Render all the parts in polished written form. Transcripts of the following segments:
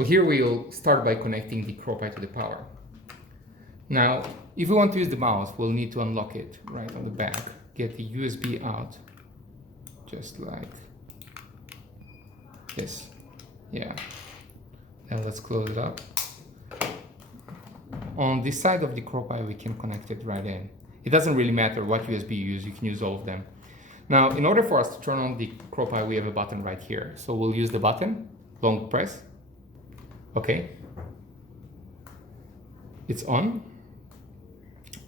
So here we'll start by connecting the CrowPi to the power. Now, if we want to use the mouse, we'll need to unlock it right on the back. Get the USB out, just like this. Yeah. Now let's close it up. On this side of the CrowPi, we can connect it right in. It doesn't really matter what USB you can use all of them. Now, in order for us to turn on the CrowPi, we have a button right here. So we'll use the button, long press. Okay. It's on.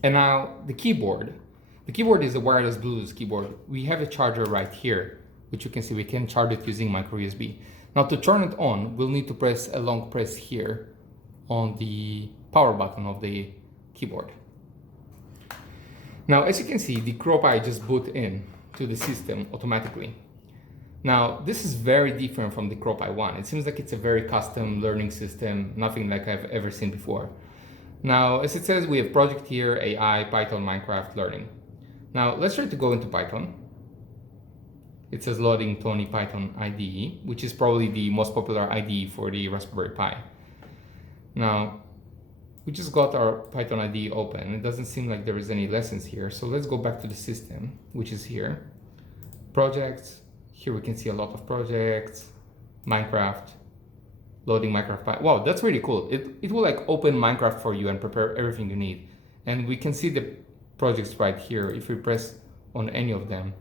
And now the keyboard. The keyboard is a wireless Bluetooth keyboard. We have a charger right here, which you can see we can charge it using micro USB. Now to turn it on, we'll need to press a long press here on the power button of the keyboard. Now, as you can see, the CrowPi just boot in to the system automatically. Now, this is very different from the CrowPi1. It seems like it's a very custom learning system, nothing like I've ever seen before. Now, as it says, we have project here, AI, Python, Minecraft, learning. Now, let's try to go into Python. It says loading Tony Python IDE, which is probably the most popular IDE for the Raspberry Pi. Now, we just got our Python IDE open. It doesn't seem like there is any lessons here. So let's go back to the system, which is here. Projects. Here we can see a lot of projects. Minecraft. Loading Minecraft Pi. Wow, that's really cool. It will like open Minecraft for you and prepare everything you need. And we can see the projects right here. If we press on any of them,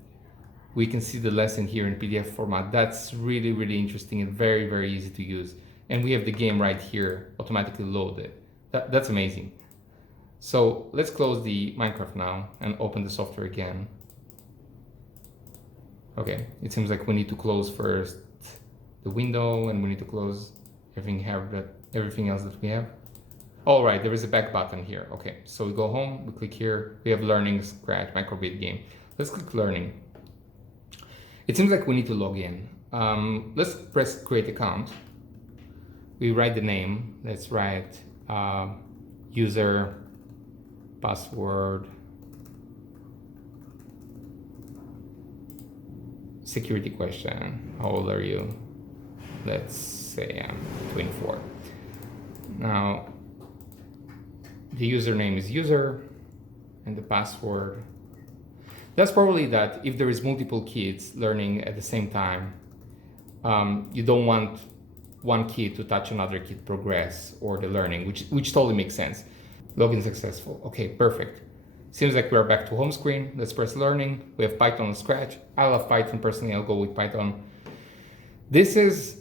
we can see the lesson here in PDF format. That's really, really interesting and very, very easy to use. And we have the game right here, automatically loaded. That's amazing. So let's close the Minecraft now and open the software again. Okay, it seems like we need to close first the window and we need to close everything else that we have. All right, there is a back button here. Okay, so we go home, we click here, we have learning, scratch, microbit game. Let's click learning. It seems like we need to log in. Let's press create account. We write the name. Let's write user, password, security question. How old are you? Let's say I'm 24. Now, the username is user and the password. That's probably that if there is multiple kids learning at the same time, you don't want one kid to touch another kid progress or the learning, which totally makes sense. Login successful. Okay, perfect. Seems like we're back to home screen. Let's press learning. We have Python and Scratch. I love Python personally. I'll go with Python. This is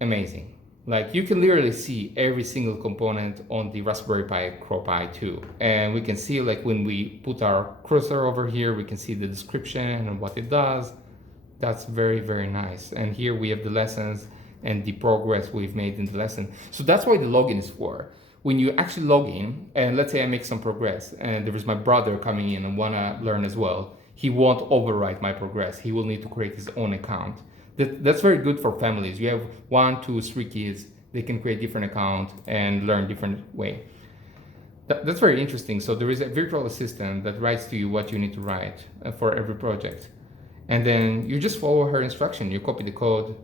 amazing. Like you can literally see every single component on the Raspberry Pi CrowPi2. And we can see like when we put our cursor over here, we can see the description and what it does. That's very, very nice. And here we have the lessons and the progress we've made in the lesson. So that's why the login is for. When you actually log in, and let's say I make some progress, and there is my brother coming in and wanna learn as well, he won't overwrite my progress. He will need to create his own account. That's very good for families. You have 1, 2, 3 kids, they can create different account and learn different way. That's very interesting. So there is a virtual assistant that writes to you what you need to write for every project. And then you just follow her instruction. You copy the code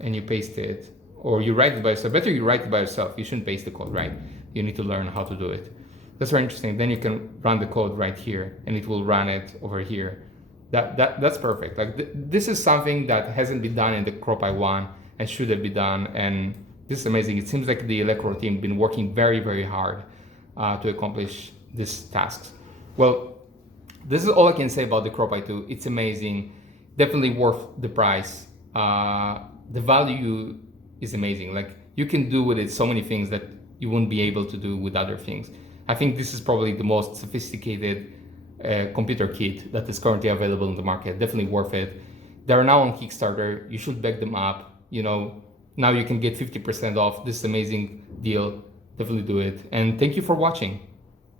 and you paste it, or you write it by yourself. Better you write it by yourself. You shouldn't paste the code, right? You need to learn how to do it. That's very interesting. Then you can run the code right here and it will run it over here. That's perfect. Like this is something that hasn't been done in the CrowPi1 and should have been done. And this is amazing. It seems like the Elecrow team been working very, very hard to accomplish these tasks. Well, this is all I can say about the CrowPi2. It's amazing. Definitely worth the price. The value is amazing. Like you can do with it so many things that you wouldn't be able to do with other things. I think this is probably the most sophisticated computer kit that is currently available in the market. Definitely worth it. They are now on Kickstarter. You should back them up. You know, now you can get 50% off. This amazing deal. Definitely do it. And thank you for watching.